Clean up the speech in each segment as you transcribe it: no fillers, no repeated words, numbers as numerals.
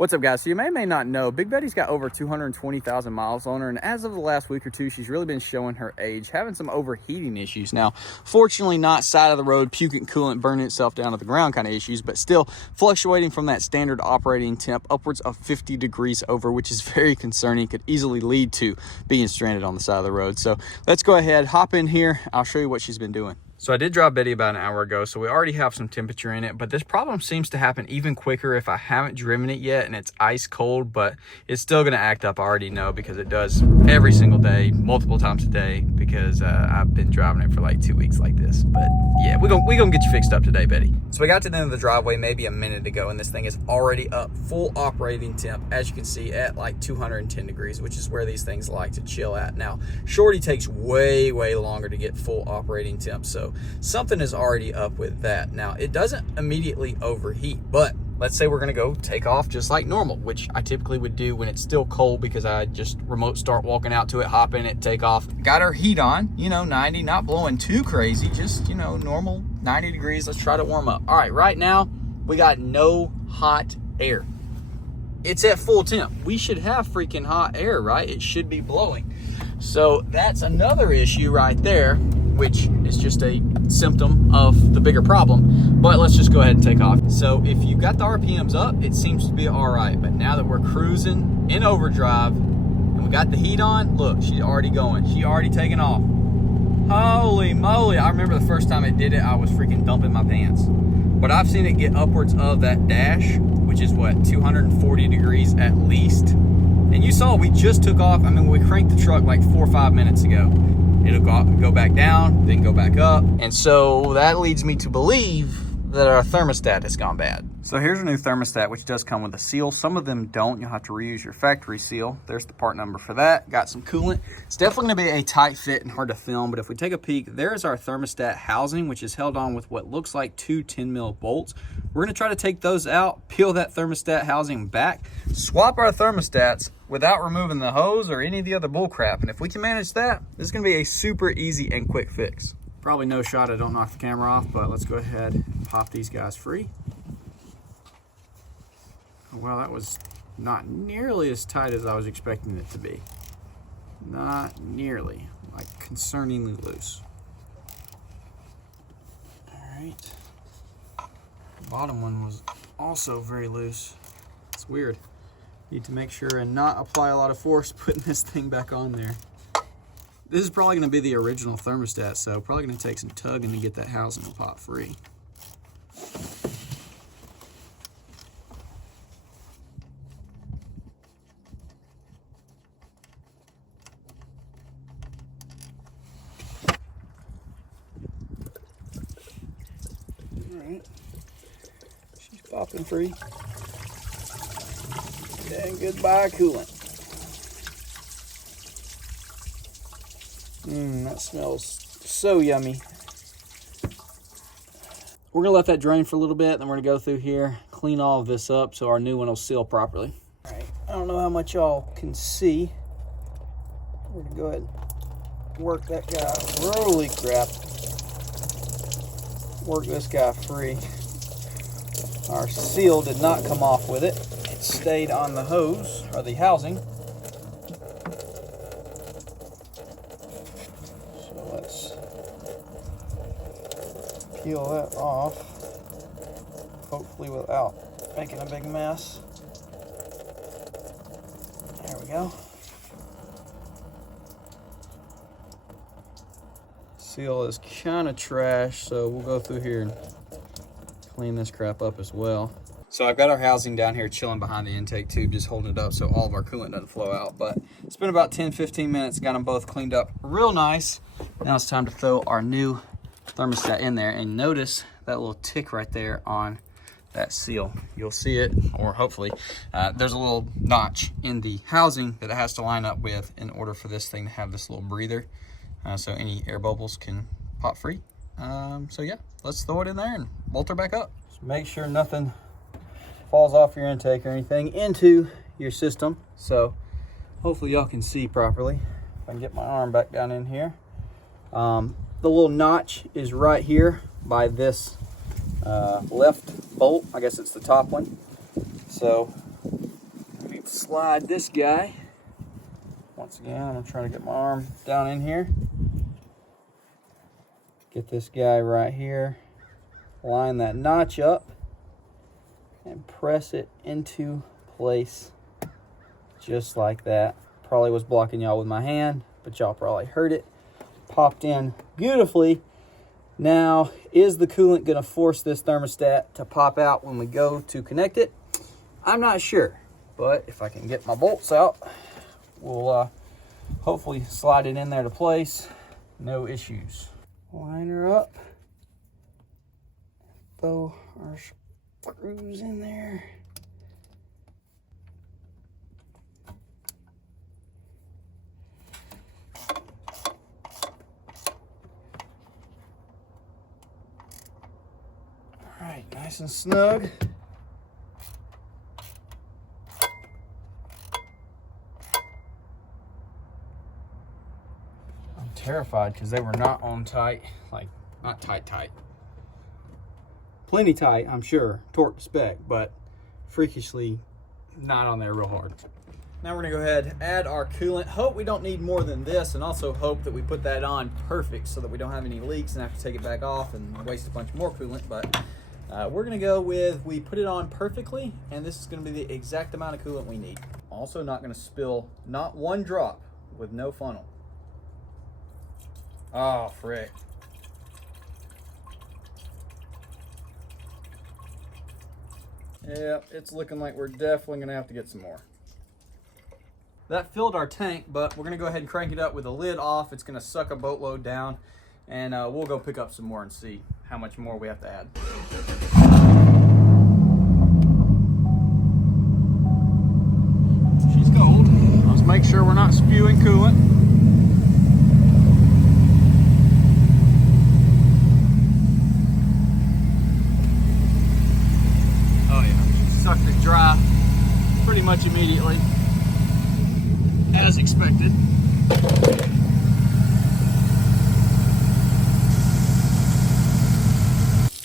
What's up, guys? So you may not know, Big Betty's got over 220,000 miles on her, and as of the last week or two, she's really been showing her age, having some overheating issues. Now, fortunately not side of the road, puking coolant, burning itself down to the ground kind of issues, but still fluctuating from that standard operating temp upwards of 50 degrees over, which is very concerning. Could easily lead to being stranded on the side of the road. So let's go ahead, hop in here. I'll show you what she's been doing. So I did drive Betty about an hour ago, so we already have some temperature in it, but this problem seems to happen even quicker if I haven't driven it yet and it's ice cold, but it's still gonna act up, I already know, because it does every single day, multiple times a day, because I've been driving it for like 2 weeks like this. But yeah, we're gonna get you fixed up today, Betty. So we got to the end of the driveway maybe a minute ago, and this thing is already up full operating temp, as you can see, at like 210 degrees, which is where these things like to chill at. Now, Shorty takes way longer to get full operating temp, so something is already up with that. Now, it doesn't immediately overheat, but let's say we're gonna go take off just like normal, which I typically would do when it's still cold, because I just remote start walking out to it, hop in it, take off. Got our heat on, 90, not blowing too crazy, just, normal 90 degrees. Let's try to warm up. All right, right now, we got no hot air. It's at full temp. We should have freaking hot air, right? It should be blowing. So that's another issue right there, which is just a symptom of the bigger problem. But let's just go ahead and take off. So if you got the RPMs up, it seems to be all right. But now that we're cruising in overdrive and we got the heat on, look, she's already going. She already taking off. Holy moly. I remember the first time it did it, I was freaking dumping my pants. But I've seen it get upwards of that dash, which is what, 240 degrees at least. And you saw we just took off. I mean, we cranked the truck like 4 or 5 minutes ago. It'll go back down, then go back up. And so that leads me to believe that our thermostat has gone bad. So here's a new thermostat, which does come with a seal. Some of them don't. You'll have to reuse your factory seal. There's the part number for that. Got some coolant. It's definitely gonna be a tight fit and hard to film, but if we take a peek, there's our thermostat housing, which is held on with what looks like 2 10-mil bolts. We're gonna try to take those out, peel that thermostat housing back, swap our thermostats without removing the hose or any of the other bull crap. And if we can manage that, this is gonna be a super easy and quick fix. Probably no shot I don't knock the camera off, but let's go ahead and pop these guys free. Well, that was not nearly as tight as I was expecting it to be. Not nearly, like concerningly loose. All right. The bottom one was also very loose. It's weird. Need to make sure and not apply a lot of force putting this thing back on there. This is probably going to be the original thermostat, so probably going to take some tugging to get that housing to pop free. Alright, she's popping free. And goodbye coolant. That smells so yummy. We're gonna let that drain for a little bit, then we're gonna go through here, clean all of this up so our new one will seal properly. All right, I don't know how much y'all can see. We're gonna go ahead and work that guy. Holy crap. Work this guy free. Our seal did not come off with it. It stayed on the hose, or the housing. So let's peel that off, hopefully without making a big mess. There we go. Seal is kind of trash, so we'll go through here and clean this crap up as well. So I've got our housing down here chilling behind the intake tube, just holding it up so all of our coolant doesn't flow out. But it's been about 10-15 minutes, got them both cleaned up real nice. Now it's time to throw our new thermostat in there, and notice that little tick right there on that seal. You'll see it, or hopefully, there's a little notch in the housing that it has to line up with in order for this thing to have this little breather, so any air bubbles can pop free. So yeah, let's throw it in there and bolt her back up. Just make sure nothing falls off your intake or anything into your system. So hopefully y'all can see properly. If I can get my arm back down in here. The little notch is right here by this left bolt. I guess it's the top one. So can slide this guy. Once again, I'm trying to get my arm down in here. Get this guy right here. Line that notch up and press it into place just like that. Probably was blocking y'all with my hand, but y'all probably heard it. Popped in beautifully. Now, is the coolant going to force this thermostat to pop out when we go to connect it? I'm not sure, but if I can get my bolts out, we'll hopefully slide it in there to place. No issues. Line her up. Throw our screws in there. All right, nice and snug. I'm terrified because they were not on tight, like not tight. Plenty tight, I'm sure, torque to spec, but freakishly not on there real hard. Now we're gonna go ahead and add our coolant. Hope we don't need more than this, and also hope that we put that on perfect so that we don't have any leaks and have to take it back off and waste a bunch more coolant. But we're gonna go with, we put it on perfectly, and this is gonna be the exact amount of coolant we need. Also not gonna spill not one drop with no funnel. Oh, frick. Yeah, it's looking like we're definitely gonna have to get some more. That filled our tank, but we're gonna go ahead and crank it up with the lid off. It's gonna suck a boatload down, and we'll go pick up some more and see how much more we have to add. She's cold. Let's make sure we're not spewing coolant. Sucked it dry pretty much immediately, as expected.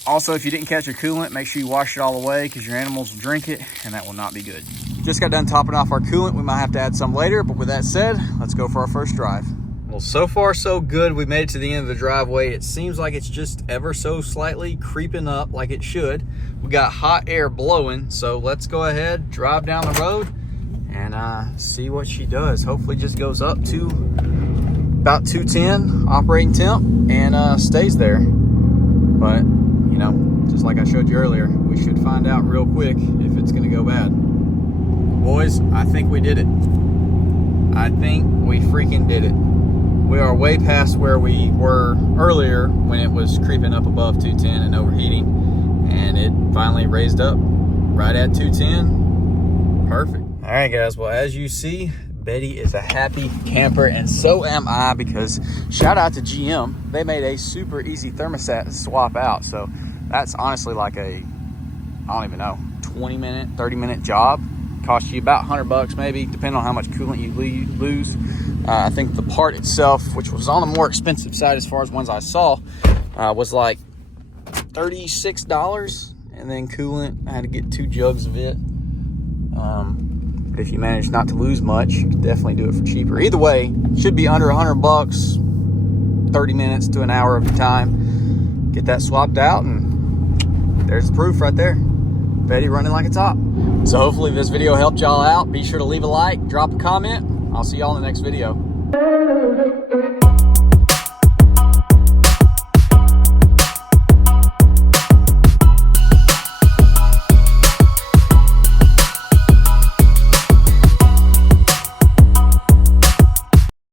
Also, if you didn't catch your coolant, make sure you wash it all away because your animals will drink it and that will not be good. Just got done topping off our coolant. We might have to add some later, but with that said, let's go for our first drive. Well, so far so good. We made it to the end of the driveway. It seems like it's just ever so slightly creeping up like it should. We got hot air blowing, so let's go ahead, drive down the road and see what she does. Hopefully just goes up to about 210 operating temp and stays there. But, you know, just like I showed you earlier, we should find out real quick if it's gonna go bad. Boys, I think we did it. I think we freaking did it. We are way past where we were earlier when it was creeping up above 210 and overheating, and it finally raised up right at 210. Perfect. All right, guys. Well, as you see, Betty is a happy camper, and so am I, because shout out to GM. They made a super easy thermostat to swap out. So that's honestly like a, I don't even know, 20-minute, 30-minute job. Cost you about $100 maybe, depending on how much coolant you lose. I think the part itself, which was on the more expensive side as far as ones I saw, was like $36, and then coolant, I had to get 2 jugs of it. But if you manage not to lose much, you can definitely do it for cheaper. Either way, should be under $100, 30 minutes to an hour of your time. Get that swapped out, and there's the proof right there. Betty running like a top. So hopefully this video helped y'all out. Be sure to leave a like, drop a comment. I'll see y'all in the next video.